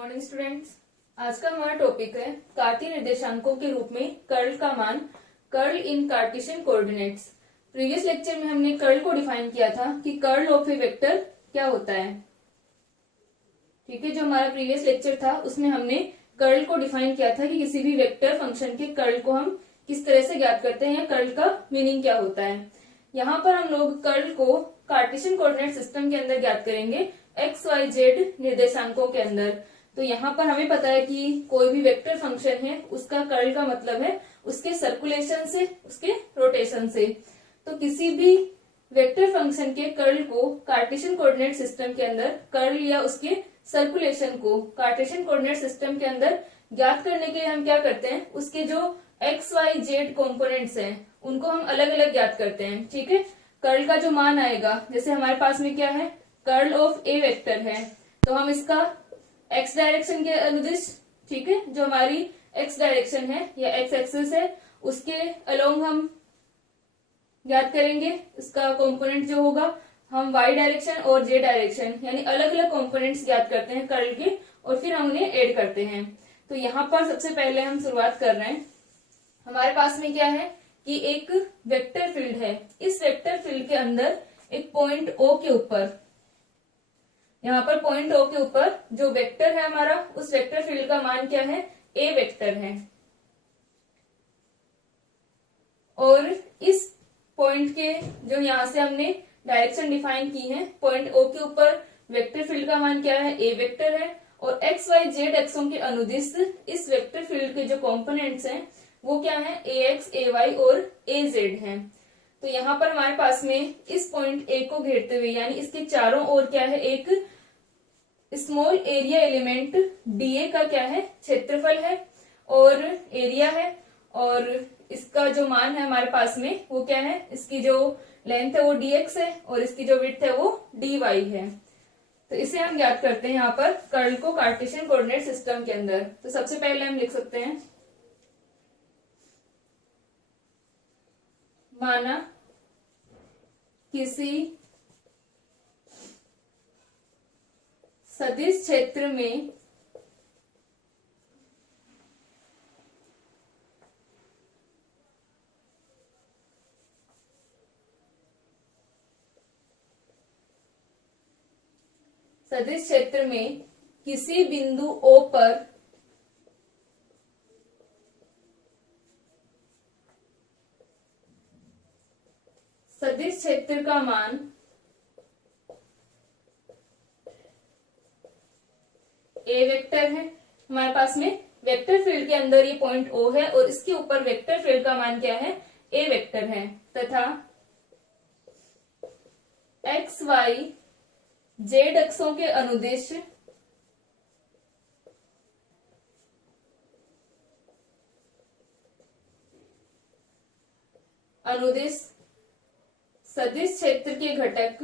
Morning students. आज का हमारा टॉपिक है कार्तीय निर्देशांकों के रूप में कर्ल का मान, कर्ल इन कार्टेशियन कोऑर्डिनेट्स। प्रीवियस लेक्चर में हमने कर्ल को डिफाइन किया था कि कर्ल ऑफ ए वेक्टर क्या होता है। ठीक है, जो हमारा प्रीवियस लेक्चर था उसमें हमने कर्ल को डिफाइन किया था कि किसी भी वेक्टर फंक्शन के कर्ल को हम किस तरह से ज्ञात करते हैं या कर्ल का मीनिंग क्या होता है। यहाँ पर हम लोग कर्ल को कार्टेशियन कोऑर्डिनेट सिस्टम के अंदर ज्ञात करेंगे, एक्स वाई जेड निर्देशांकों के अंदर। तो यहाँ पर हमें पता है कि कोई भी वेक्टर फंक्शन है उसका कर्ल का मतलब है उसके सर्कुलेशन से, उसके रोटेशन से। तो किसी भी वेक्टर फंक्शन के कर्ल को कार्टेशियन कोऑर्डिनेट सिस्टम के अंदर कर्ल या उसके सर्कुलेशन को कार्टेशियन कोऑर्डिनेट सिस्टम के अंदर ज्ञात करने के लिए हम क्या करते हैं, उसके जो एक्स वाई जेड कॉम्पोनेंट्स हैं उनको हम अलग अलग ज्ञात करते हैं। ठीक है, कर्ल का जो मान आएगा, जैसे हमारे पास में क्या है, कर्ल ऑफ ए वेक्टर है, तो हम इसका एक्स डायरेक्शन के अनुदिश, ठीक है, जो हमारी एक्स डायरेक्शन है या एक्स एक्सिस है उसके अलोंग हम ज्ञात करेंगे। इसका कंपोनेंट जो होगा हम वाई डायरेक्शन और जे डायरेक्शन यानी अलग अलग कंपोनेंट्स ज्ञात करते हैं कर्ल के, और फिर हम उन्हें ऐड करते हैं। तो यहाँ पर सबसे पहले हम शुरुआत कर रहे हैं, हमारे पास में क्या है कि एक वेक्टर फील्ड है। इस वेक्टर फील्ड के अंदर एक पॉइंट ओ के ऊपर, यहाँ पर पॉइंट ओ के ऊपर जो वेक्टर है हमारा, उस वेक्टर फील्ड का मान क्या है, ए वेक्टर है। और इस पॉइंट के जो यहाँ से हमने डायरेक्शन डिफाइन की है, पॉइंट ओ के ऊपर वेक्टर फील्ड का मान क्या है, ए वेक्टर है। और एक्स वाई जेड एक्सों के अनुदिश इस वेक्टर फील्ड के जो कॉम्पोनेंट्स हैं वो क्या है, ए एक्स, ए वाई और ए जेड है। तो यहाँ पर हमारे पास में इस पॉइंट ए को घेरते हुए यानी इसके चारों ओर क्या है, एक स्मॉल एरिया एलिमेंट डीए का क्या है, क्षेत्रफल है और एरिया है। और इसका जो मान है हमारे पास में वो क्या है, इसकी जो लेंथ है वो dx है और इसकी जो विड्थ है वो dy है। तो इसे हम ज्ञात करते हैं यहाँ पर कर्ल को कार्टेशियन कोऑर्डिनेट सिस्टम के अंदर। तो सबसे पहले हम लिख सकते हैं, माना किसी सदिश क्षेत्र में सदिश क्षेत्र में किसी बिंदु O पर सदिश क्षेत्र का मान ए वेक्टर है। हमारे पास में वेक्टर फील्ड के अंदर ये पॉइंट O है और इसके ऊपर वेक्टर फील्ड का मान क्या है, ए वेक्टर है, तथा एक्स वाई जेड अक्षों के अनुदिश सदिश क्षेत्र के घटक,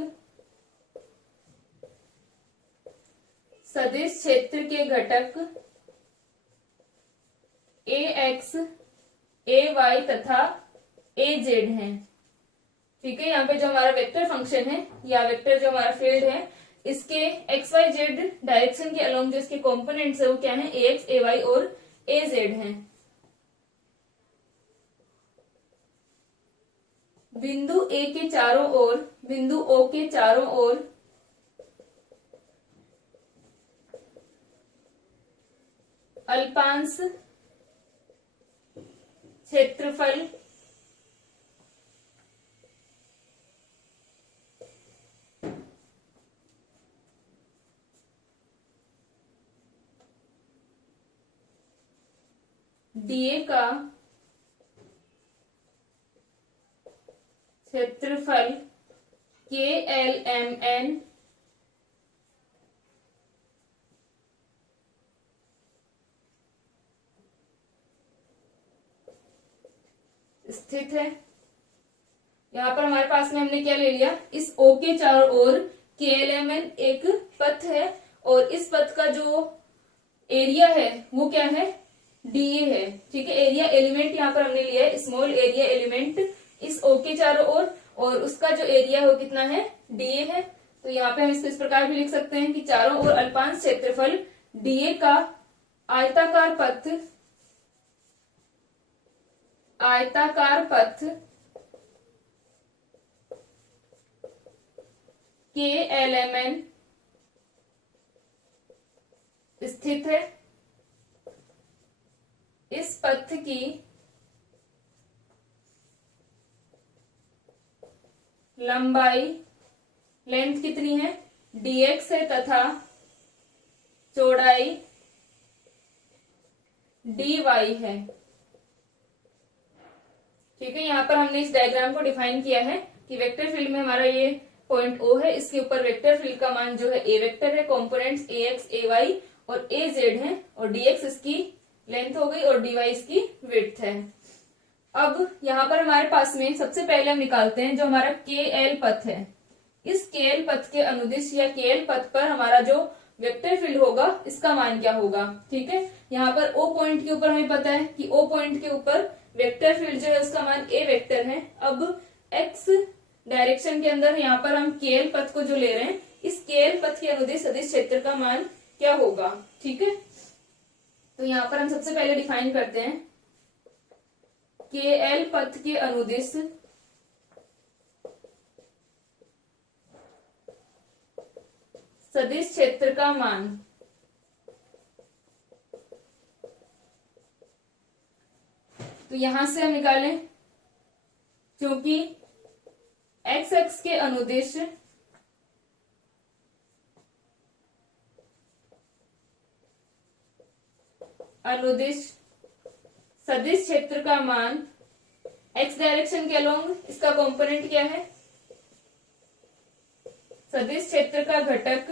सदिश क्षेत्र के घटक ए एक्स, ए वाई तथा ए जेड है। ठीक है, यहाँ पे जो हमारा वेक्टर फंक्शन है या वेक्टर जो हमारा फील्ड है, इसके एक्स वाई जेड डायरेक्शन के अलोंग जो इसके कंपोनेंट्स है वो क्या है, ए एक्स, ए वाई और ए जेड है। बिंदु ए के चारों ओर, बिंदु ओ के चारों ओर अल्पांश क्षेत्रफल डीए का क्षेत्रफल के एल एम एन स्थित है। यहाँ पर हमारे पास में हमने क्या ले लिया, इस ओ के चारों ओर के एल एम एन एक पथ है और इस पथ का जो एरिया है वो क्या है, डीए है। ठीक है, एरिया एलिमेंट यहाँ पर हमने लिया है स्मॉल एरिया एलिमेंट इस ओ के चारों ओर, और उसका जो एरिया है वो कितना है, डीए है। तो यहाँ पे हम इसको इस प्रकार भी लिख सकते हैं कि चारों ओर अल्पांश क्षेत्रफल डीए का आयताकार पथ के LMN स्थित है। इस पथ की लंबाई लेंथ कितनी है, dx है, तथा चौड़ाई dy है। ठीक है, यहाँ पर हमने इस डायग्राम को डिफाइन किया है कि वेक्टर फील्ड में हमारा ये पॉइंट O है, इसके ऊपर वेक्टर फील्ड का मान जो है A वेक्टर है, कंपोनेंट्स AX AY और AZ है, और dx इसकी लेंथ हो गई और dy इसकी विड्थ है। अब यहाँ पर हमारे पास में सबसे पहले हम निकालते हैं जो हमारा KL पथ है। इस KL पथ के अनुदिश या KL पथ पर हमारा जो वेक्टर फील्ड होगा इसका मान क्या होगा। ठीक है, यहाँ पर O पॉइंट के ऊपर हमें पता है कि O पॉइंट के ऊपर वेक्टर फील्ड जो है उसका मान A वेक्टर है। अब x डायरेक्शन के अंदर यहाँ पर हम KL पथ को जो ले रहे हैं, इस KL पथ के अनुदिश सदिश क्षेत्र का मान क्या होगा। ठीक है, तो यहाँ पर हम सबसे पहले डिफाइन करते हैं KL पथ के अनुदिश सदिश क्षेत्र का मान। तो यहां से हम निकालें, क्योंकि x एक्स के अनुदिश सदिश क्षेत्र का मान x डायरेक्शन के अलोंग, इसका कंपोनेंट क्या है, सदिश क्षेत्र का घटक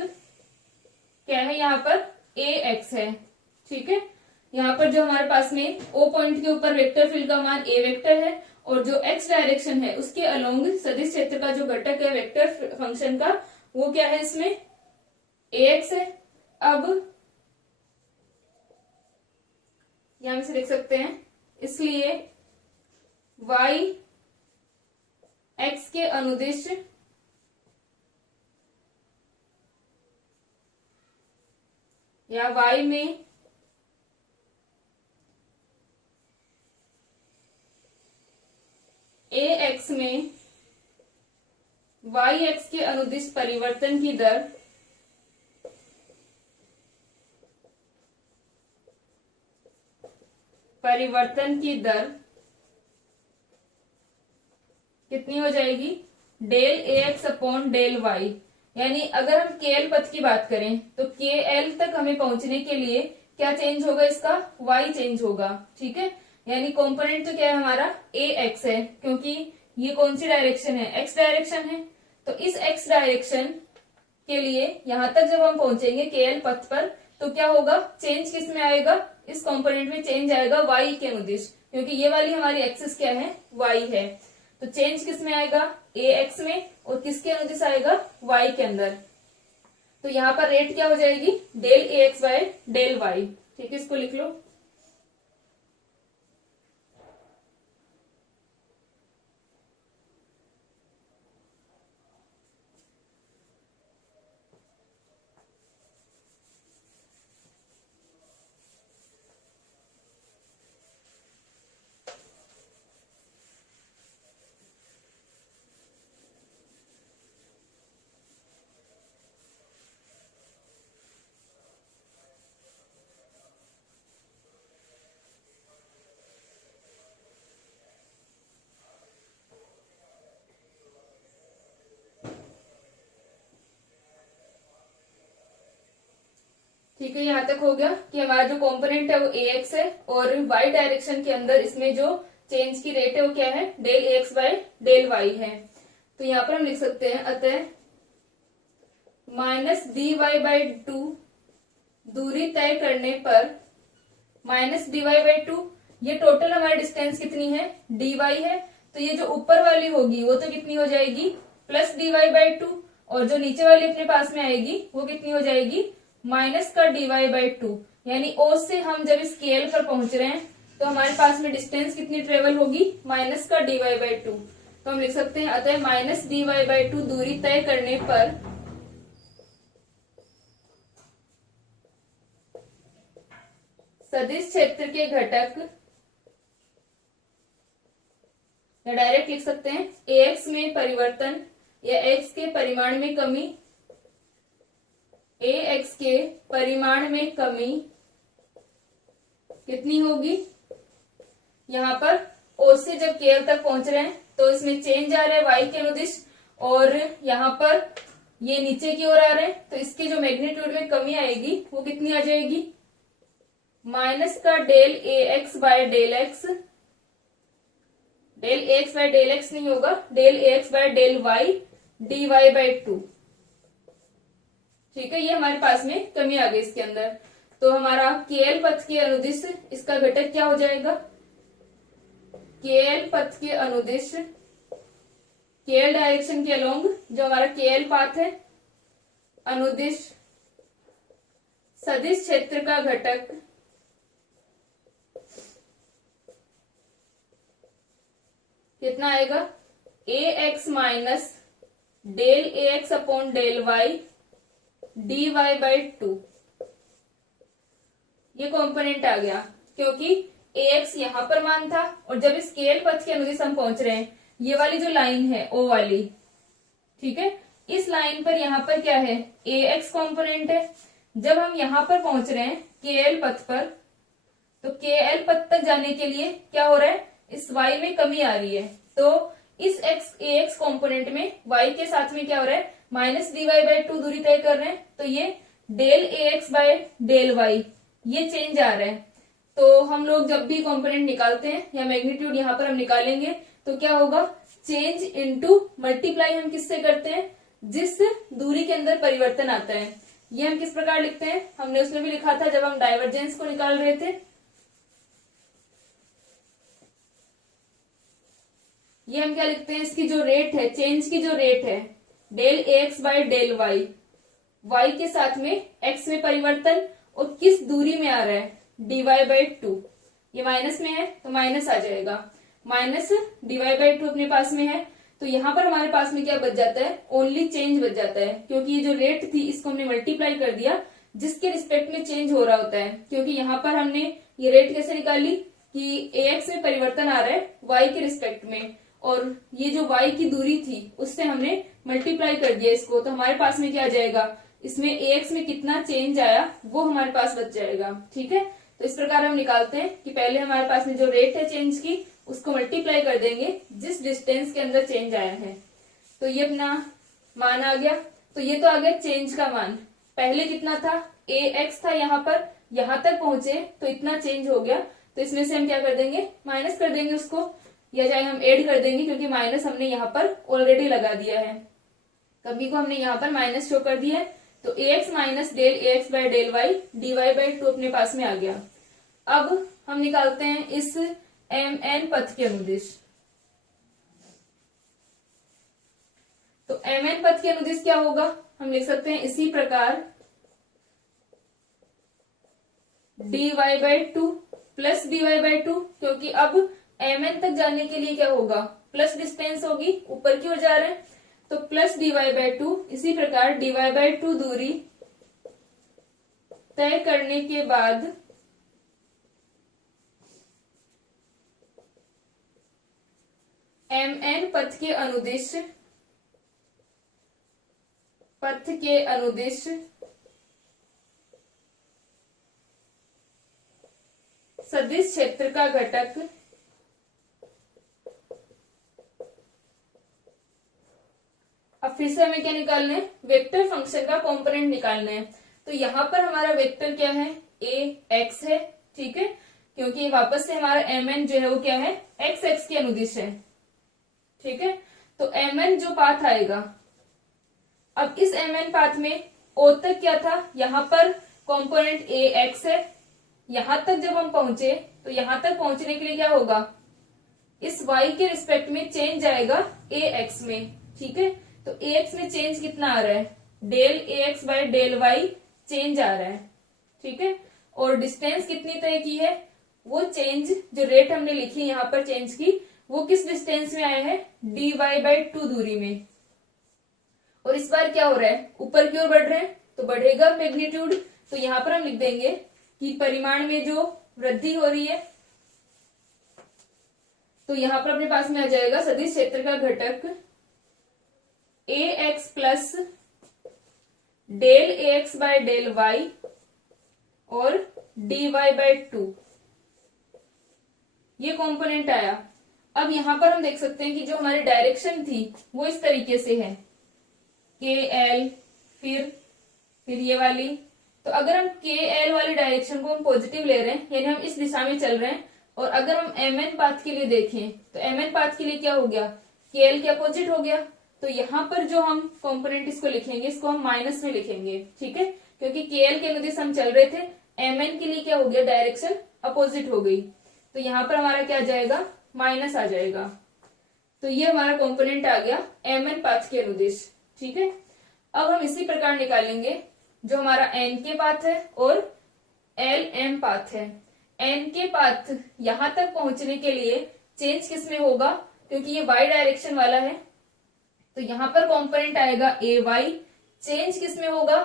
क्या है, यहाँ पर ax है। ठीक है, यहाँ पर जो हमारे पास में O पॉइंट के ऊपर वेक्टर फील्ड का मान A वेक्टर है, और जो x डायरेक्शन है उसके अलोंग सदिश क्षेत्र का जो घटक है वेक्टर फंक्शन का, वो क्या है, इसमें ax है। अब यहां से लिख सकते हैं, इसलिए y x के अनुदिश या y में ax में y x के अनुदिश परिवर्तन की दर कितनी हो जाएगी, del ax upon del y। यानी अगर हम KL पथ की बात करें तो KL तक हमें पहुंचने के लिए क्या चेंज होगा, इसका y चेंज होगा। ठीक है, यानी कंपोनेंट तो क्या है हमारा ax है, क्योंकि ये कौन सी डायरेक्शन है, x डायरेक्शन है। तो इस x डायरेक्शन के लिए यहां तक जब हम पहुंचेंगे KL पथ पर, तो क्या होगा, चेंज किस में आएगा, इस कंपोनेंट में चेंज आएगा y के अनुदिश, क्योंकि ये वाली हमारी एक्सिस क्या है, y है। तो चेंज किस में आएगा, ax में, और किसके अनुदिश आएगा, y के अंदर। तो यहाँ पर रेट क्या हो जाएगी, del ax by del y। ठीक है, इसको लिख लो। ठीक है, यहाँ तक हो गया कि हमारा जो कंपोनेंट है वो ax है, और y डायरेक्शन के अंदर इसमें जो चेंज की रेट है वो क्या है, del ax by del y है। तो यहाँ पर हम लिख सकते हैं, अतः माइनस dy/2 दूरी तय करने पर, माइनस dy/2, ये टोटल हमारी डिस्टेंस कितनी है, dy है। तो ये जो ऊपर वाली होगी वो तो कितनी हो जाएगी, प्लस dy/2, और जो नीचे वाली अपने पास में आएगी वो कितनी हो जाएगी, माइनस का dy/2। यानी O से हम जब इस KL पर पहुंच रहे हैं तो हमारे पास में डिस्टेंस कितनी ट्रेवल होगी, माइनस का dy/2। तो हम लिख सकते हैं, अतः माइनस dy/2 दूरी तय करने पर सदिश क्षेत्र के घटक, या डायरेक्ट लिख सकते हैं ax में परिवर्तन या x के परिमाण में कमी, ax के परिमाण में कमी कितनी होगी। यहां पर O से जब KL तक पहुंच रहे हैं तो इसमें चेंज आ रहा है y के अनुदिश, और यहाँ पर ये नीचे की ओर आ रहे हैं तो इसके जो मैग्नीट्यूड में कमी आएगी वो कितनी आ जाएगी, माइनस का del ax by del x, del ax by del x नहीं होगा, del ax by del y dy by 2। ठीक है, ये हमारे पास में कमी आ गई इसके अंदर। तो हमारा KL पथ के अनुदिश इसका घटक क्या हो जाएगा, KL पथ के अनुदिश, KL डायरेक्शन के अलोंग जो हमारा KL पाथ है, अनुदिश सदिश क्षेत्र का घटक कितना आएगा, ax minus del ax upon del y dy by 2। ये कॉम्पोनेंट आ गया क्योंकि ax यहां पर मान था, और जब इस KL पथ के अनुदिश हम पहुंच रहे हैं, ये वाली जो लाइन है O वाली, ठीक है, इस लाइन पर यहाँ पर क्या है, ax कॉम्पोनेंट है। जब हम यहाँ पर पहुंच रहे हैं KL पथ पर, तो KL पथ तक जाने के लिए क्या हो रहा है, इस y में कमी आ रही है, तो इस ax कॉम्पोनेंट में y के साथ में क्या हो रहा है, माइनस dy बाय 2 दूरी तय कर रहे हैं, तो ये del ax by del y ये चेंज आ रहा है। तो हम लोग जब भी कॉम्पोनेंट निकालते हैं या मैग्नीट्यूड यहाँ पर हम निकालेंगे तो क्या होगा, चेंज इनटू मल्टीप्लाई हम किससे करते हैं, जिस दूरी के अंदर परिवर्तन आता है। ये हम किस प्रकार लिखते हैं, हमने उसमें भी लिखा था जब हम डाइवर्जेंस को निकाल रहे थे। ये हम क्या लिखते हैं, इसकी जो रेट है, चेंज की जो रेट है, del ax by del y के साथ में x में परिवर्तन और किस दूरी में आ रहा है, dy बाय 2। ये माइनस में है तो माइनस आ जाएगा, माइनस dy बाय 2 अपने पास में है, तो यहाँ पर हमारे पास में क्या बच जाता है, ओनली चेंज बच जाता है, क्योंकि ये जो रेट थी इसको हमने मल्टीप्लाई कर दिया जिसके रिस्पेक्ट में चेंज हो रहा होता है। क्योंकि यहाँ पर हमने ये रेट कैसे निकाली कि ax में परिवर्तन आ रहा है y के रिस्पेक्ट में, और ये जो y की दूरी थी उससे हमने मल्टीप्लाई कर दिया इसको, तो हमारे पास में क्या आ जाएगा, इसमें ax में कितना चेंज आया वो हमारे पास बच जाएगा। ठीक है, तो इस प्रकार हम निकालते हैं कि पहले हमारे पास में जो रेट है चेंज की उसको मल्टीप्लाई कर देंगे जिस डिस्टेंस के अंदर चेंज आया है, तो ये अपना मान आ गया। तो ये तो आ गया चेंज का मान, पहले कितना था, ax था, यहाँ पर यहाँ तक पहुंचे तो इतना चेंज हो गया, तो इसमें से हम क्या कर देंगे, माइनस कर देंगे उसको, या चाहे हम ऐड कर देंगे क्योंकि माइनस हमने यहाँ पर ऑलरेडी लगा दिया है, कभी को हमने यहाँ पर माइनस शो कर दिया है। तो ax minus del ax by del y dy by 2 अपने पास में आ गया। अब हम निकालते हैं इस mn पथ के अनुदिश। तो mn पथ के अनुदिश क्या होगा, हम लिख सकते हैं इसी प्रकार dy by 2 plus dy by 2, क्योंकि अब mn तक जाने के लिए क्या होगा, प्लस डिस्टेंस होगी, ऊपर की ओर जा रहे हैं, तो प्लस dy बाय 2। इसी प्रकार dy बाय 2 दूरी तय करने के बाद mn पथ के अनुदिश सदिश क्षेत्र का घटक अब फिर से हमें क्या निकालना है, वेक्टर फंक्शन का कंपोनेंट निकालना है। तो यहाँ पर हमारा वेक्टर क्या है, ax है, ठीक है, क्योंकि वापस से हमारा mn जो है वो क्या है, x के अनुदिश है, ठीक है। तो mn जो पाथ आएगा, अब इस mn पाथ में o तक क्या था, यहाँ पर कंपोनेंट ax है, यहां तक जब हम पहुंचे तो यहां तक पहुंचने के लिए क्या होगा, इस y के रिस्पेक्ट में चेंज आएगा ax में, ठीक है। तो ax में चेंज कितना आ रहा है, del ax by del y change आ रहा है, ठीक है। और डिस्टेंस कितनी तय की है, वो चेंज जो रेट हमने लिखी है यहाँ पर चेंज की, वो किस डिस्टेंस में आया है, dy बाय 2 दूरी में। और इस बार क्या हो रहा है, ऊपर की ओर बढ़ रहे हैं तो बढ़ेगा मैग्नीट्यूड, तो यहाँ पर हम लिख देंगे कि परिमाण में जो वृद्धि हो रही है। तो यहां पर अपने पास में आ जाएगा सदिश क्षेत्र का घटक A x plus del A x by del Y और डी वाई बाय 2, ये कंपोनेंट आया। अब यहां पर हम देख सकते हैं कि जो हमारी डायरेक्शन थी वो इस तरीके से है, के एल फिर ये वाली। तो अगर हम के एल वाली डायरेक्शन को हम पॉजिटिव ले रहे हैं, यानी हम इस दिशा में चल रहे हैं, और अगर हम एम एन पाथ के लिए देखें तो एम एन पाथ के लिए क्या हो गया, के एल के अपोजिट हो गया। तो यहाँ पर जो हम कंपोनेंट इसको लिखेंगे, इसको हम माइनस में लिखेंगे, ठीक है, क्योंकि के एल के अनुदिश हम चल रहे थे, एम एन के लिए क्या हो गया, डायरेक्शन अपोजिट हो गई। तो यहाँ पर हमारा क्या आ जाएगा, माइनस आ जाएगा। तो ये हमारा कंपोनेंट आ गया एम एन पाथ के अनुदिश, ठीक है। अब हम इसी प्रकार निकालेंगे जो हमारा एन के पाथ है और एल एम पाथ है। एन के पाथ यहां तक पहुंचने के लिए चेंज किसमें होगा, क्योंकि ये वाई डायरेक्शन वाला है, तो यहां पर कंपोनेंट आएगा ए वाई। चेंज किसमें होगा,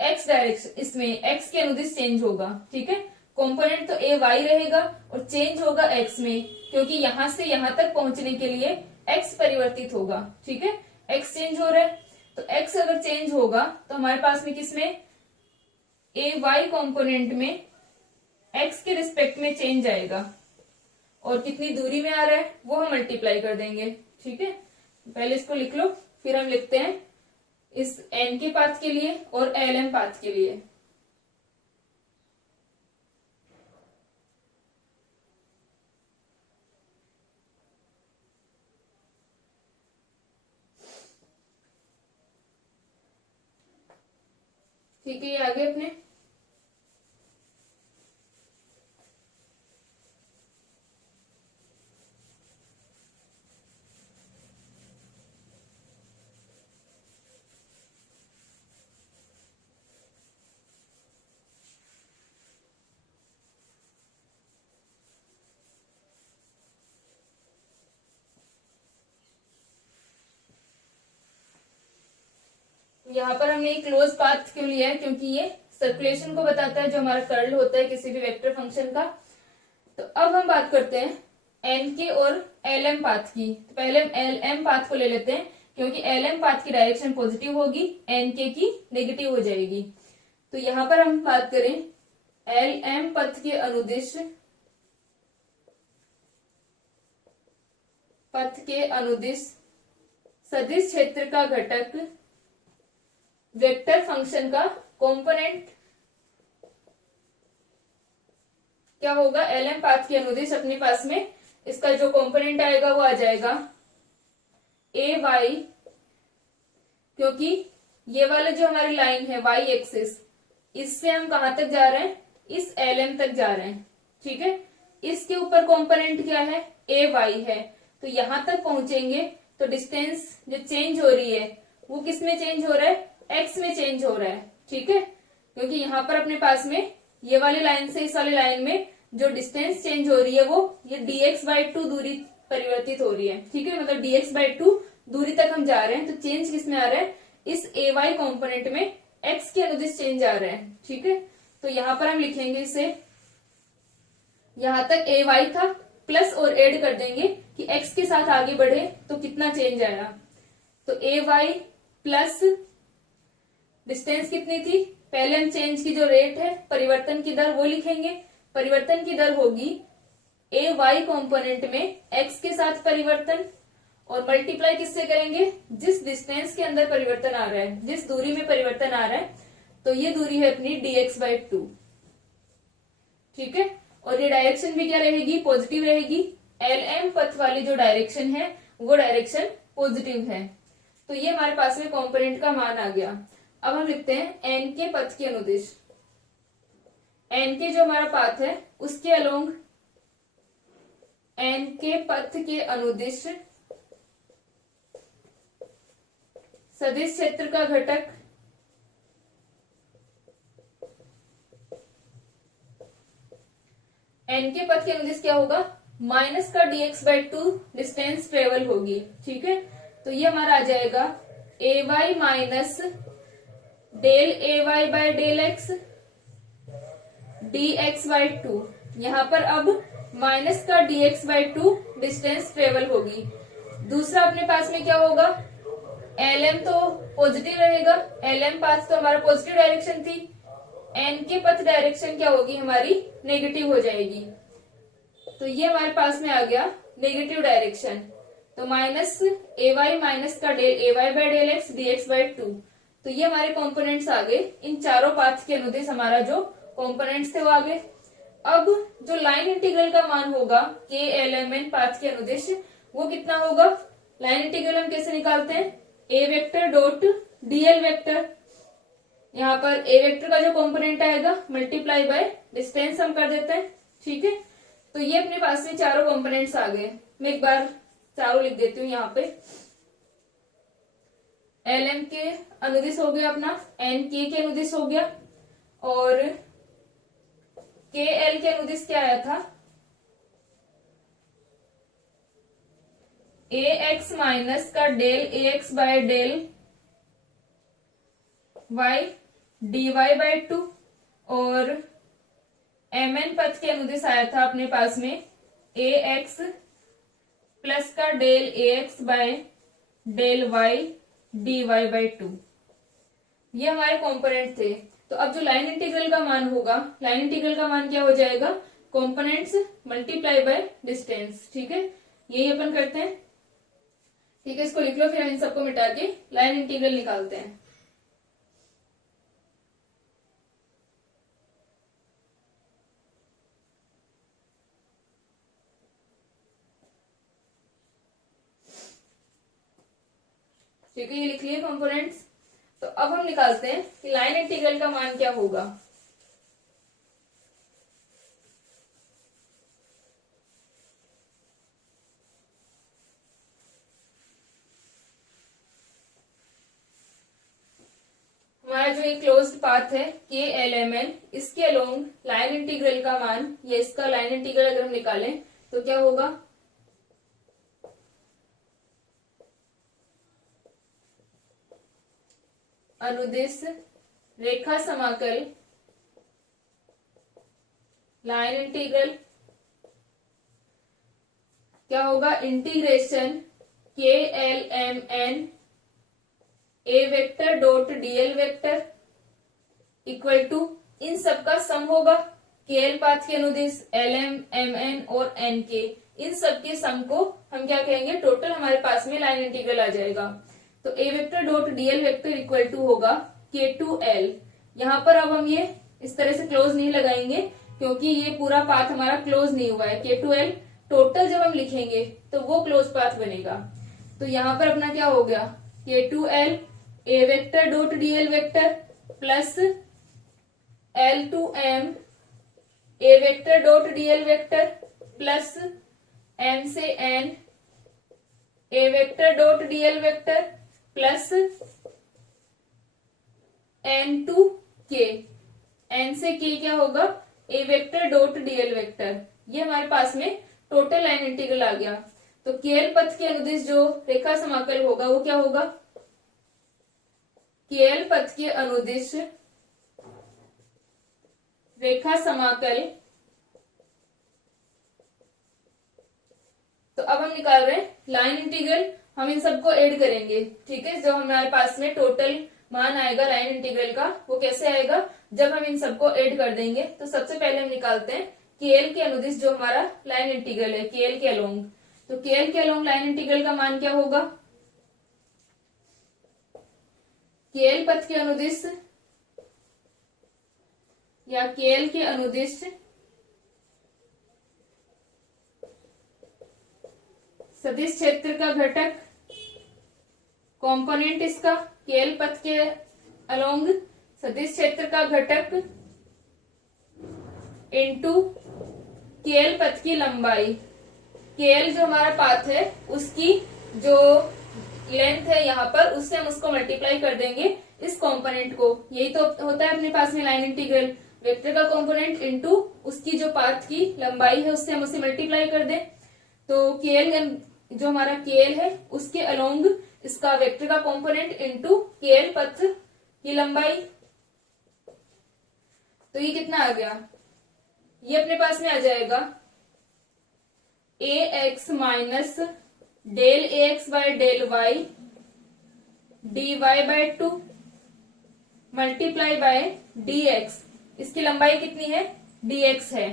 एक्स डायरेक्शन, इसमें एक्स के अनुदिश चेंज होगा, ठीक है। कंपोनेंट तो ए वाई रहेगा और चेंज होगा एक्स में, क्योंकि यहां से यहां तक पहुंचने के लिए एक्स परिवर्तित होगा, ठीक है। एक्स चेंज हो रहा है, तो एक्स अगर चेंज होगा तो हमारे पास में किसमें, ए वाई कॉम्पोनेंट में एक्स के रिस्पेक्ट में चेंज आएगा, और कितनी दूरी में आ रहा है वो हम मल्टीप्लाई कर देंगे, ठीक है। पहले इसको लिख लो, फिर हम लिखते हैं इस एन के पाथ के लिए और एल एम पाथ के लिए। ठीक है, ये आगे अपने यहाँ पर हमने एक क्लोज पाथ क्यों लिया है, क्योंकि ये सर्कुलेशन को बताता है जो हमारा कर्ल होता है किसी भी वेक्टर फंक्शन का। तो अब हम बात करते हैं एन के और एल एम पाथ की। तो पहले हम एल एम पाथ को ले लेते हैं, क्योंकि एल एम पाथ की डायरेक्शन पॉजिटिव होगी, एन के की नेगेटिव हो जाएगी। तो यहाँ पर हम बात करें एल एम पथ के अनुदिश सदिश क्षेत्र का घटक वेक्टर फंक्शन का कंपोनेंट क्या होगा, एल एम पाथ के अनुदिश अपने पास में इसका जो कंपोनेंट आएगा वो आ जाएगा ए वाई, क्योंकि ये वाला जो हमारी लाइन है वाई एक्सिस, इससे हम कहां तक जा रहे हैं, इस एल एम तक जा रहे हैं, ठीक है। इसके ऊपर कंपोनेंट क्या है, ए वाई है। तो यहां तक पहुंचेंगे तो डिस्टेंस जो चेंज हो रही है वो किस में चेंज हो रहा है, एक्स में चेंज हो रहा है, ठीक है। क्योंकि यहाँ पर अपने पास में ये वाली लाइन से इस वाली लाइन में जो डिस्टेंस चेंज हो रही है वो ये dx/2 दूरी परिवर्तित हो रही है, ठीक है। मतलब dx/2 दूरी तक हम जा रहे हैं, तो चेंज किस में आ रहा है, इस ए वाई कॉम्पोनेंट में एक्स के अनुदिश चेंज आ रहा है, ठीक है। तो यहाँ पर हम लिखेंगे इसे, यहां तक ए वाई था, प्लस और ऐड कर देंगे कि एक्स के साथ आगे बढ़े तो कितना चेंज आया। तो ए वाई प्लस डिस्टेंस कितनी थी, पहले हम चेंज की जो रेट है, परिवर्तन की दर, वो लिखेंगे। परिवर्तन की दर होगी ए वाई कॉम्पोनेंट में एक्स के साथ परिवर्तन, और मल्टीप्लाई किससे करेंगे, जिस डिस्टेंस के अंदर परिवर्तन आ रहा है, जिस दूरी में परिवर्तन आ रहा है। तो ये दूरी है अपनी dx/2, ठीक है। और ये डायरेक्शन भी क्या रहेगी, पॉजिटिव रहेगी। एल एम पथ वाली जो डायरेक्शन है वो डायरेक्शन पॉजिटिव है। तो ये हमारे पास में कंपोनेंट का मान आ गया। अब हम लिखते हैं एन के पथ के अनुदिश। एन के जो हमारा पाथ है उसके अलोंग एन के पथ के अनुदिश सदिश क्षेत्र का घटक एन के पथ के अनुदिश क्या होगा, माइनस का dx/2 डिस्टेंस ट्रेवल होगी, ठीक है। तो ये हमारा आ जाएगा A Y minus del A Y by del x dx/2, यहाँ पर अब माइनस का dx/2 डिस्टेंस ट्रेवल होगी। दूसरा अपने पास में क्या होगा, lm तो पॉजिटिव रहेगा, lm पाथ तो हमारा पॉजिटिव डायरेक्शन थी, n के पथ डायरेक्शन क्या होगी हमारी, नेगेटिव हो जाएगी। तो ये हमारे पास में आ गया नेगेटिव डायरेक्शन। तो माइनस ay माइनस का del ay by del x dx/2। तो ये हमारे कंपोनेंट्स आ गए। इन चारों पाथ के अनुदिश हमारा जो कंपोनेंट्स थे वो आ गए। अब जो लाइन इंटीग्रल का मान होगा K L M N path के अनुदिश, वो कितना होगा। लाइन इंटीग्रल हम कैसे निकालते हैं, ए वेक्टर डॉट डीएल वेक्टर। यहाँ पर ए वेक्टर का जो कंपोनेंट आएगा मल्टीप्लाई बाय डिस्टेंस हम कर देते हैं, ठीक है। तो ये अपने पास में चारों कंपोनेंट्स आ गए। मैं एक बार चारों लिख देती हूँ यहाँ पे। एल एम के अनुदिश हो गया अपना, एन के अनुदिश हो गया, और के एल के अनुदिश क्या आया था, ए एक्स माइनस का del A x by del Y D Y by 2, और एम एन पथ के अनुदिश आया था अपने पास में ए एक्स प्लस का del A x by del Y D Y by 2। ये हमारे कंपोनेंट थे। तो अब जो लाइन इंटीग्रल का मान होगा, लाइन इंटीग्रल का मान क्या हो जाएगा, कंपोनेंट्स मल्टीप्लाई बाय डिस्टेंस, ठीक है। यही अपन करते हैं, ठीक है। इसको लिख लो, फिर हम इन सबको मिटा के लाइन इंटीग्रल निकालते हैं। ठीक है, ये लिख लिए कंपोनेंट्स। तो अब हम निकालते हैं कि लाइन इंटीग्रल का मान क्या होगा। हमारा जो ये क्लोज्ड पाथ है के एल एम एन, इसके अलोंग लाइन इंटीग्रल का मान, या इसका लाइन इंटीग्रल अगर हम निकालें तो क्या होगा, अनुदिश रेखा समाकल लाइन इंटीग्रल क्या होगा, integration K L M N A vector dot DL vector equal to, इन सबका सम होगा। के एल पाथ के अनुदिश एल एम एम एन और एन के, इन सब के सम को हम क्या कहेंगे, टोटल हमारे पास में लाइन इंटीग्रल आ जाएगा। तो A vector dot DL vector equal to होगा के टू एल। यहाँ पर अब हम ये इस तरह से क्लोज नहीं लगाएंगे, क्योंकि ये पूरा पाथ हमारा क्लोज नहीं हुआ है। के टू एल टोटल जब हम लिखेंगे तो वो क्लोज पाथ बनेगा। तो यहाँ पर अपना क्या हो गया, K to L A vector dot DL vector plus L to M A vector dot DL vector plus M से N A vector dot DL vector plus N to K, N से के क्या होगा, A vector dot DL vector. ये हमारे पास में total line integral आ गया। तो केएल पथ के अनुदिश जो रेखा समाकल होगा वो क्या होगा, केएल पथ के अनुदिश रेखा समाकल। तो अब हम निकाल रहे हैं लाइन इंटीग्रल। हम इन सबको ऐड करेंगे, ठीक है। जो हमारे पास में टोटल मान आएगा लाइन इंटीग्रल का, वो कैसे आएगा, जब हम इन सबको ऐड कर देंगे। तो सबसे पहले हम निकालते हैं केएल के अनुदिश जो हमारा लाइन इंटीग्रल है, केएल के अलोंग। तो केएल के अलोंग लाइन इंटीग्रल का मान क्या होगा, केएल पथ के अनुदिश या केएल के अनुदिश सदिश क्षेत्र का घटक, कंपोनेंट इसका केएल पथ के अलोंग सदिश क्षेत्र का घटक इनटू केएल पथ की लंबाई। केएल जो हमारा पाथ है उसकी जो लेंथ है यहाँ पर, उससे हम उसको मल्टीप्लाई कर देंगे इस कंपोनेंट को। यही तो होता है अपने पास में लाइन इंटीग्रल, वेक्टर का कंपोनेंट इनटू उसकी जो पाथ की लंबाई है उससे हम उसे मल्टीप्लाई कर दें। तो केएल जो हमारा केएल है उसके अलोंग इसका वेक्टर का कंपोनेंट इनटू केएल पथ की लंबाई। तो ये कितना आ गया, ये अपने पास में आ जाएगा A x minus del A x by del Y D Y by 2 multiply by D X. इसकी लंबाई कितनी है, डी एक्स है।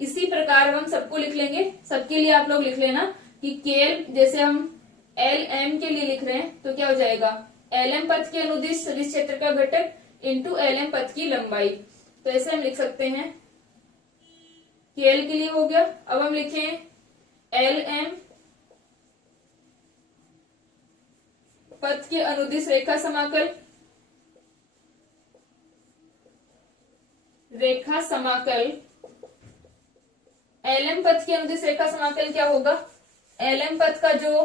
इसी प्रकार हम सबको लिख लेंगे, सबके लिए आप लोग लिख लेना कि केएल, जैसे हम एल एम के लिए लिख रहे हैं तो क्या हो जाएगा, एल एम पथ के अनुदिश सदिश क्षेत्र का घटक इंटू एल एम पथ की लंबाई। तो ऐसे हम लिख सकते हैं, केएल के लिए हो गया। अब हम लिखें एल एम पथ के अनुदिश रेखा समाकल, रेखा समाकल एल एम पथ के अनुदिश रेखा समाकल क्या होगा, एल एम पथ का जो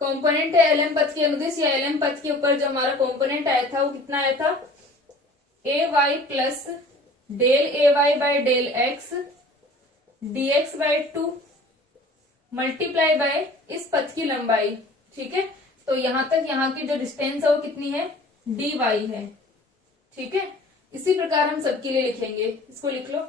कंपोनेंट है एल एम पथ के अनुदिश या एल एम पथ के ऊपर जो हमारा कंपोनेंट आया था वो कितना आया था, ए Y plus del A Y by del X D X by 2 multiply by इस पथ की लंबाई। ठीक है, तो यहां तक यहाँ की जो डिस्टेंस है वो कितनी है, डी वाई है। ठीक है, इसी प्रकार हम सबके लिए लिखेंगे, इसको लिख लो।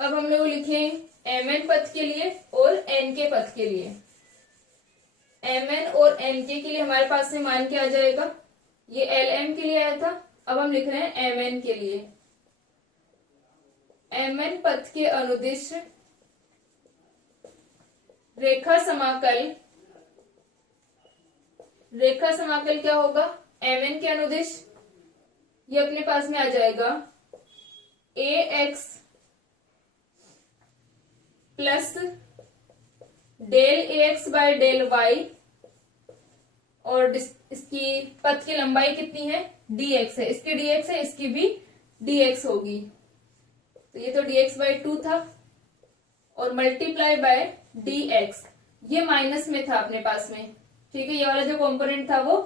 अब हम लोग लिखें एम एन पथ के लिए और एन के पथ के लिए। एम एन और एन के लिए हमारे पास में मान क्या आ जाएगा, ये एल एम के लिए आया था, अब हम लिख रहे हैं एम एन के लिए। एम एन पथ के अनुदिश रेखा समाकल, रेखा समाकल क्या होगा, एम एन के अनुदिश ये अपने पास में आ जाएगा A x plus del A x by del Y और इसकी पथ की लंबाई कितनी है, डी एक्स है। इसकी डी एक्स है, इसकी भी डी एक्स होगी। तो ये तो डी एक्स बाय 2 था और मल्टीप्लाई बाय डी एक्स, ये माइनस में था अपने पास में। ठीक है, ये वाला जो कंपोनेंट था वो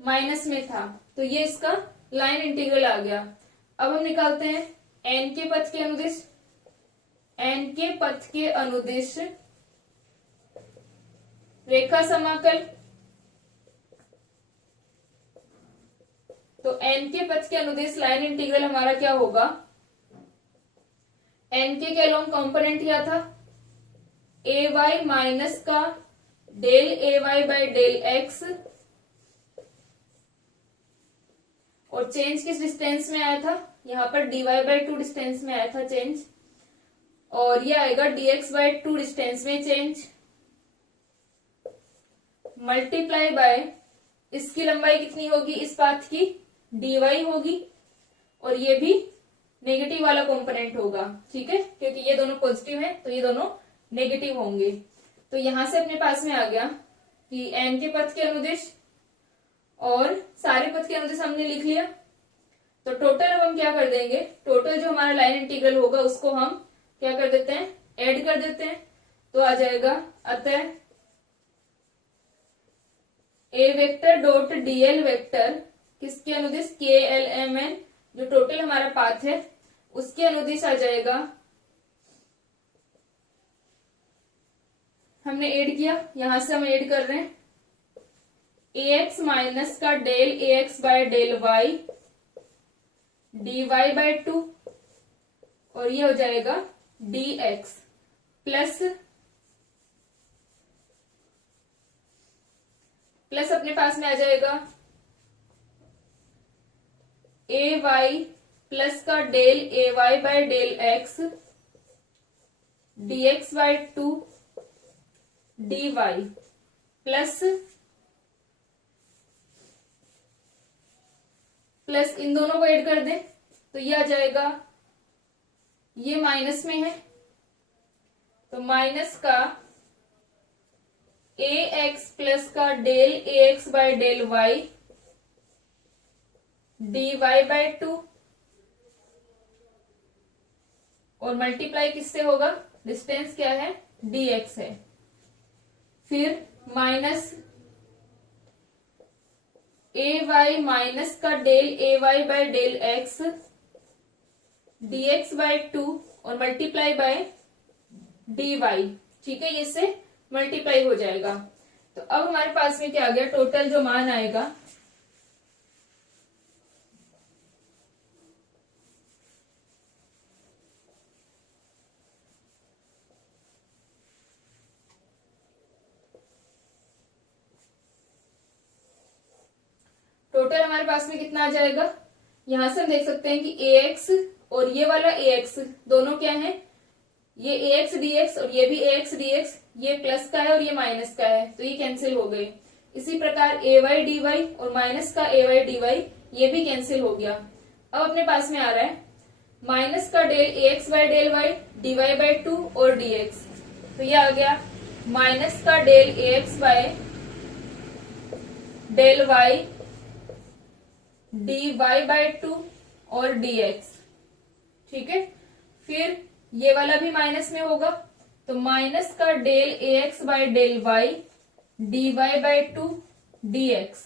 माइनस में था, तो ये इसका लाइन इंटीग्रल आ गया। अब हम निकालते हैं एन के पथ के अनुदिश। एन के पथ के अनुदिश रेखा समाकल, तो एन के पथ के अनुदिश लाइन इंटीग्रल हमारा क्या होगा, एन के अलोंग कंपोनेंट क्या था, ए वाई माइनस का del A Y by del x और चेंज किस डिस्टेंस में आया था, यहां पर डी वाई बाय 2 डिस्टेंस में आया था चेंज, और ये आएगा dx बाय 2 डिस्टेंस में चेंज, मल्टीप्लाई बाय इसकी लंबाई कितनी होगी, इस पाथ की dy होगी और ये भी नेगेटिव वाला कंपोनेंट होगा। ठीक है, क्योंकि ये दोनों पॉजिटिव हैं तो ये दोनों नेगेटिव होंगे। तो यहां से अपने पास में आ गया कि n के पथ के अनुदिश और सारे पथ के अनुदिश हमने लिख लिया। तो टोटल अब हम क्या कर देंगे, टोटल जो हमारा लाइन इंटीग्रल होगा उसको हम क्या कर देते हैं, ऐड कर देते हैं। तो आ जाएगा अतः ए वेक्टर डॉट डीएल वेक्टर किसके अनुदिश, के एल एम एन, जो टोटल हमारा पाथ है उसके अनुदिश आ जाएगा। हमने ऐड किया, यहां से हम ऐड कर रहे हैं ए एक्स माइनस का del A x by del Y D Y by 2 और ये हो जाएगा डी एक्स प्लस प्लस अपने पास में आ जाएगा ए वाई प्लस का del A Y by del X D X by 2 D Y plus plus इन दोनों को ऐड कर दें तो ये आ जाएगा, ये माइनस में है तो माइनस का ए एक्स प्लस का del A x by del Y D Y by 2 और मल्टीप्लाई किससे होगा, डिस्टेंस क्या है, डी एक्स है। फिर माइनस ए वाई माइनस का del A Y by del x dx by 2 और मल्टीप्लाई बाय dy। ठीक है, ये से मल्टीप्लाई हो जाएगा। तो अब हमारे पास में क्या आ गया, टोटल जो मान आएगा टोटल हमारे पास में कितना आ जाएगा, यहां से हम देख सकते हैं कि ax और ये वाला ax दोनों क्या है, ये ax dx और ये भी ax dx, ये प्लस का है और ये माइनस का है, तो ये कैंसिल हो गए। इसी प्रकार ay dy और माइनस का ay dy ये भी कैंसिल हो गया। अब अपने पास में आ रहा है माइनस का del ax by del y dy by 2 और dx, तो ये आ गया माइनस का del ax by del y dy by 2 और dx। ठीक है, फिर ये वाला भी माइनस में होगा, तो माइनस का del ax by del y dy by 2 dx।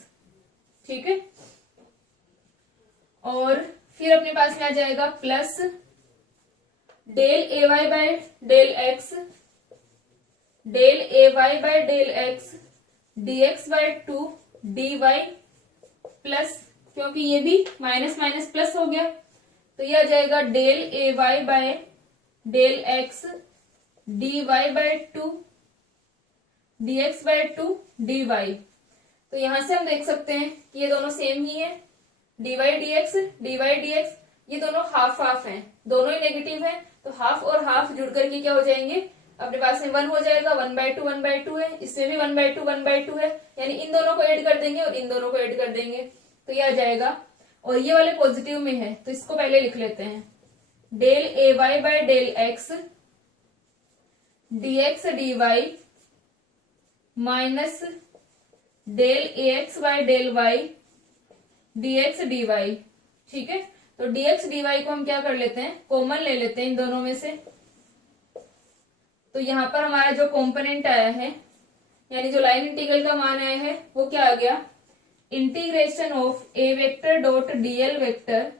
ठीक है, और फिर अपने पास में आ जाएगा plus del ay by del x del ay by del x dx by 2 dy plus, क्योंकि ये भी माइनस माइनस प्लस हो गया, तो ये आ जाएगा del ay by del x dy by 2 dx by 2 dy। तो यहां से हम देख सकते हैं कि ये दोनों सेम ही है, dy dx ये दोनों हाफ हाफ हैं, दोनों ही नेगेटिव हैं, तो हाफ और हाफ जुड़ करके क्या हो जाएंगे, अपने पास में 1 हो जाएगा, 1/2 है, इसमें भी 1/2 है, यानी इन दोनों को ऐड कर देंगे और इन दोनों को ऐड कर देंगे, तो ये आ जाएगा। और ये वाले पॉजिटिव में है, तो इसको पहले लिख लेते हैं, del ay by del x dx dy minus del ax by del y dx dy। ठीक है, तो dx dy को हम क्या कर लेते हैं, कॉमन ले लेते हैं इन दोनों में से। तो यहां पर हमारा जो कॉम्पोनेंट आया है, यानी जो लाइन इंटीग्रल का मान आया है, वो क्या आ गया, integration of A vector dot DL vector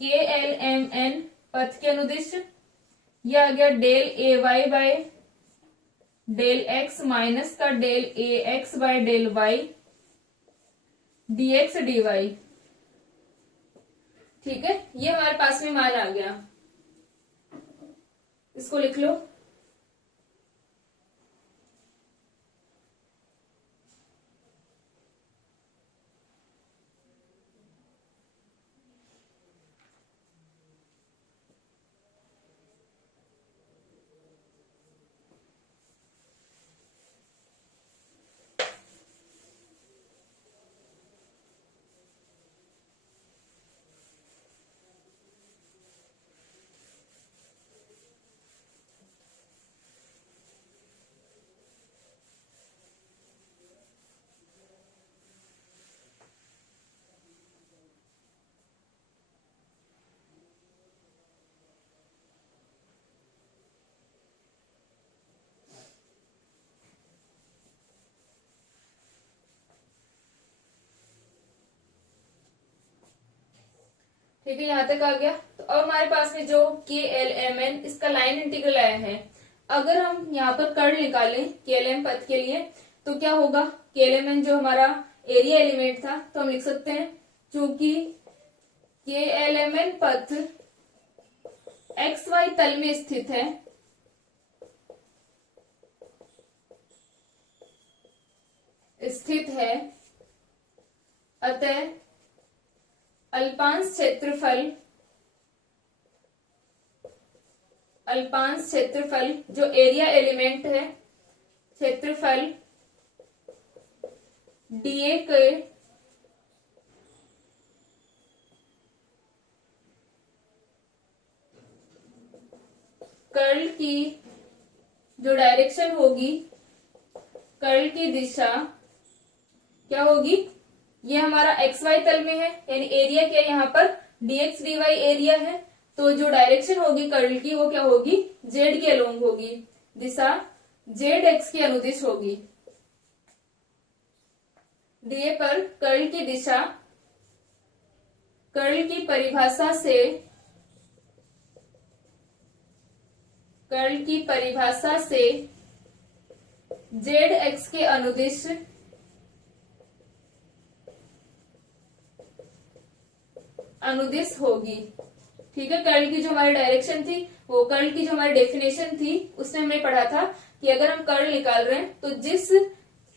K L M N पथ के अनुदिश, यह आ गया del A Y by del X minus का del A x by del Y dx dy। ठीक है, ये हमारे पास में मान आ गया, इसको लिख लो। ठीक है, यहां तक आ गया। तो अब हमारे पास में जो के एल एम एन इसका लाइन इंटीग्रल आया है, अगर हम यहाँ पर कर्ल निकालें के एल एम पथ के लिए, तो क्या होगा, के एल एम एन जो हमारा एरिया एलिमेंट था, तो हम लिख सकते हैं चूंकि के एल एम एन पथ एक्स वाई तल में स्थित है, अतः अल्पांश क्षेत्रफल जो एरिया एलिमेंट है, क्षेत्रफल डीए के कर्ल की जो डायरेक्शन होगी, कर्ल की दिशा क्या होगी, ये हमारा एक्स वाई तल में है, यानी एरिया क्या है यहाँ पर dx dy एरिया है, तो जो डायरेक्शन होगी कर्ल की वो क्या होगी, जेड के अलोंग होगी, दिशा जेड एक्स की अनुदिश होगी, दिए पर कर्ल की दिशा कर्ल की परिभाषा से जेड एक्स के अनुदिश होगी। ठीक है, कर्ल की जो हमारी डायरेक्शन थी, वो कर्ल की जो हमारी डेफिनेशन थी, उसमें हमने पढ़ा था कि अगर हम कर्ल निकाल रहे हैं तो जिस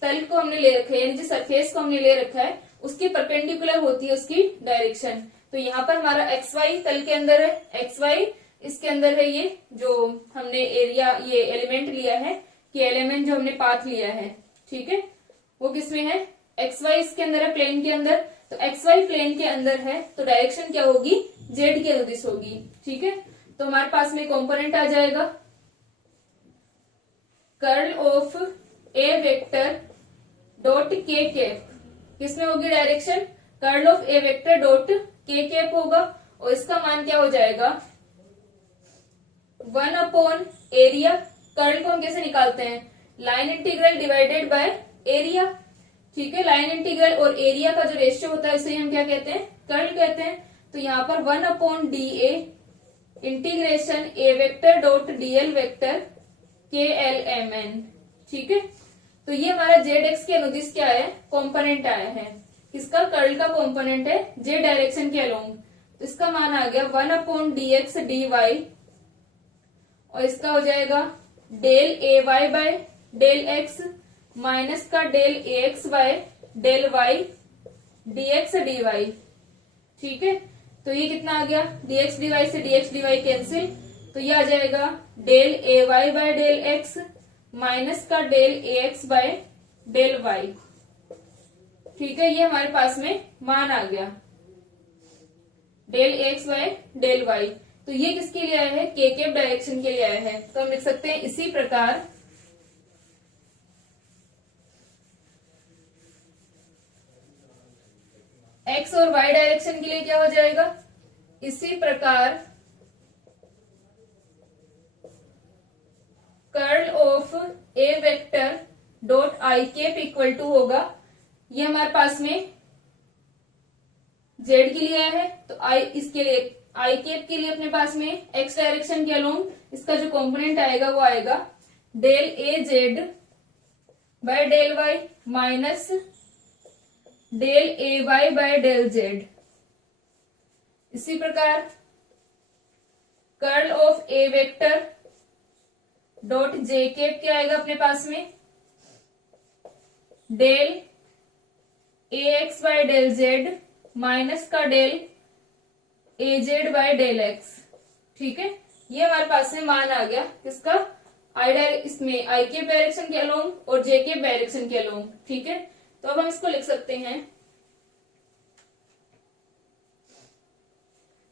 तल को हमने ले रखा है, यानी जिस सरफेस को हमने ले रखा है, उसकी परपेंडिकुलर होती है उसकी डायरेक्शन। तो यहाँ पर हमारा एक्स वाई तल के अंदर है, एक्स वाई इसके अंदर है, ये जो हमने एरिया ये एलिमेंट लिया है कि एलिमेंट जो हमने पाथ लिया है, ठीक है, वो किसमें है, एक्स वाई इसके अंदर है, प्लेन के अंदर। तो एक्स वाई प्लेन के अंदर है तो डायरेक्शन क्या होगी, जेड के अनुदिश होगी। ठीक है, तो हमारे पास में कंपोनेंट आ जाएगा curl of A vector dot के कैप, किसमें होगी direction, curl of A vector dot के कैप होगा, और इसका मान क्या हो जाएगा 1 अपॉन एरिया। कर्ल को हम कैसे निकालते हैं, line integral divided by area. ठीक है, लाइन इंटीग्रल और एरिया का जो रेशियो होता है उसे हम क्या कहते हैं, कर्ल कहते हैं। तो यहाँ पर 1 upon D a integration A vector dot DL vector K L M N. ठीक है, तो ये हमारा जेड एक्स के अनुदिश क्या है, कंपोनेंट आया है, किसका, कर्ल का कंपोनेंट है जेड डायरेक्शन के अलोंग। तो इसका मान आ गया 1 upon D X D Y, और इसका हो जाएगा del A Y by del X minus का del A x by del Y D X D Y. ठीक है, तो ये कितना आ गया, dx dy से dx dy कैंसिल, तो ये आ जाएगा del A Y by del X minus का del A x by del Y. ठीक है, ये हमारे पास में मान आ गया del A x by del Y. तो ये किसके लिए आया है, के कैप डायरेक्शन के लिए आया है। तो हम लिख सकते हैं इसी प्रकार एक्स और वाई डायरेक्शन के लिए क्या हो जाएगा, इसी प्रकार curl of A vector dot i cap equal to होगा, ये हमारे पास में जेड के लिए आया है, तो आई इसके लिए आई कैप के लिए अपने पास में एक्स डायरेक्शन के अलोंग इसका जो कंपोनेंट आएगा वो आएगा del A Z by del Y minus del A Y by del Z. इसी प्रकार curl of A vector dot J cap क्या आएगा अपने पास में del A x by del Z minus का del A Z by del X. ठीक है, ये हमारे पास में मान आ गया किसका, इसमें आई कैप डायरेक्शन के अलोंग और जे कैप डायरेक्शन के अलोंग। ठीक है, तो अब हम इसको लिख सकते हैं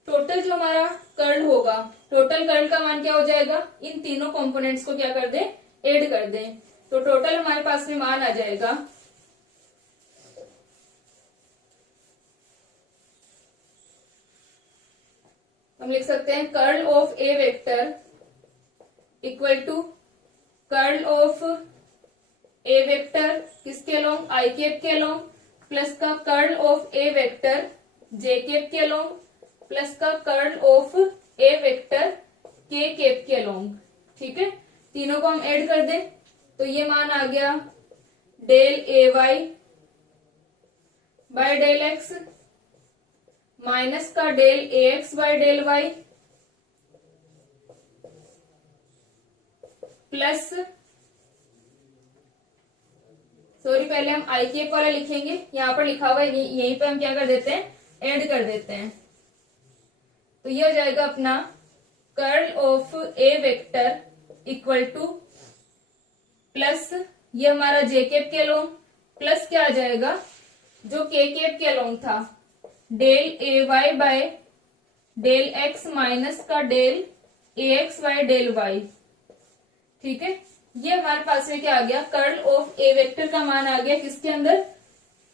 टोटल जो हमारा कर्ल होगा, टोटल कर्ल का मान क्या हो जाएगा, इन तीनों कंपोनेंट्स को क्या कर दे, ऐड कर दें, तो टोटल हमारे पास में मान आ जाएगा हम लिख सकते हैं curl of A vector equal to curl of A vector किसके अलोंग, आई कैप के अलोंग, प्लस का curl of A vector j cap के अलोंग, प्लस का curl of A vector k cap के अलोंग। ठीक है, तीनों को हम ऐड कर दें तो ये मान आ गया del A Y by del X minus का del A x by del Y plus, sorry पहले हम आई कैप वाला लिखेंगे, यहां पर लिखा हुआ है यहीं पे हम क्या कर देते हैं, ऐड कर देते हैं। तो ये हो जाएगा अपना curl of A vector equal to plus ये हमारा जे कैप के अलोंग प्लस क्या आ जाएगा जो के कैप के अलोंग था del A Y by del X minus का del A x by del Y. ठीक है, ये हमारे पास में क्या आ गया, कर्ल ऑफ ए वेक्टर का मान आ गया किसके अंदर,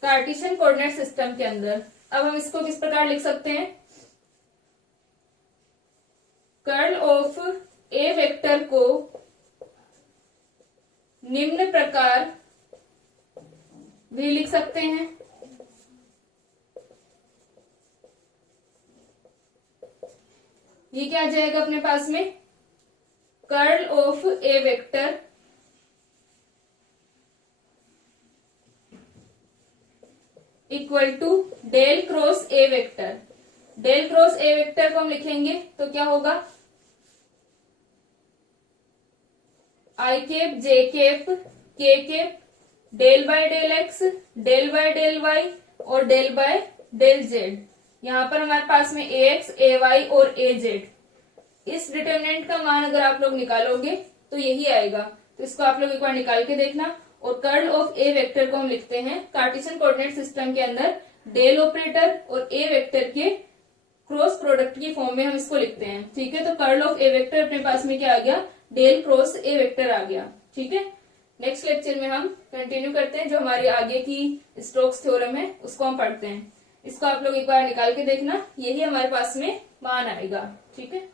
कार्टेशियन कोऑर्डिनेट सिस्टम के अंदर। अब हम इसको किस प्रकार लिख सकते हैं, कर्ल ऑफ ए वेक्टर को निम्न प्रकार भी लिख सकते हैं। ये क्या आ जाएगा अपने पास में, curl of A vector equal to del cross a vector. Del cross a vector को हम लिखेंगे तो क्या होगा, i cap j cap k cap del by del x del by del Y और डेल बाय डेल जेड। यहां पर हमारे पास में ए एक्स ए वाई और ए जेड। इस डिटर्मिनेंट का मान अगर आप लोग निकालोगे तो यही आएगा, तो इसको आप लोग एक बार निकाल के देखना। और कर्ल ऑफ ए वेक्टर को हम लिखते हैं कार्टेशियन कोऑर्डिनेट सिस्टम के अंदर डेल ऑपरेटर और ए वेक्टर के क्रॉस प्रोडक्ट की फॉर्म में हम इसको लिखते हैं। ठीक है, तो कर्ल ऑफ ए वेक्टर अपने पास में क्या आ गया, डेल क्रॉस ए वेक्टर आ गया। ठीक है, नेक्स्ट लेक्चर में हम कंटिन्यू करते हैं, जो हमारी आगे की स्टोक्स थ्योरम है उसको हम पढ़ते हैं। इसको आप लोग एक बार निकाल के देखना, यही हमारे पास में मान आएगा। ठीक है।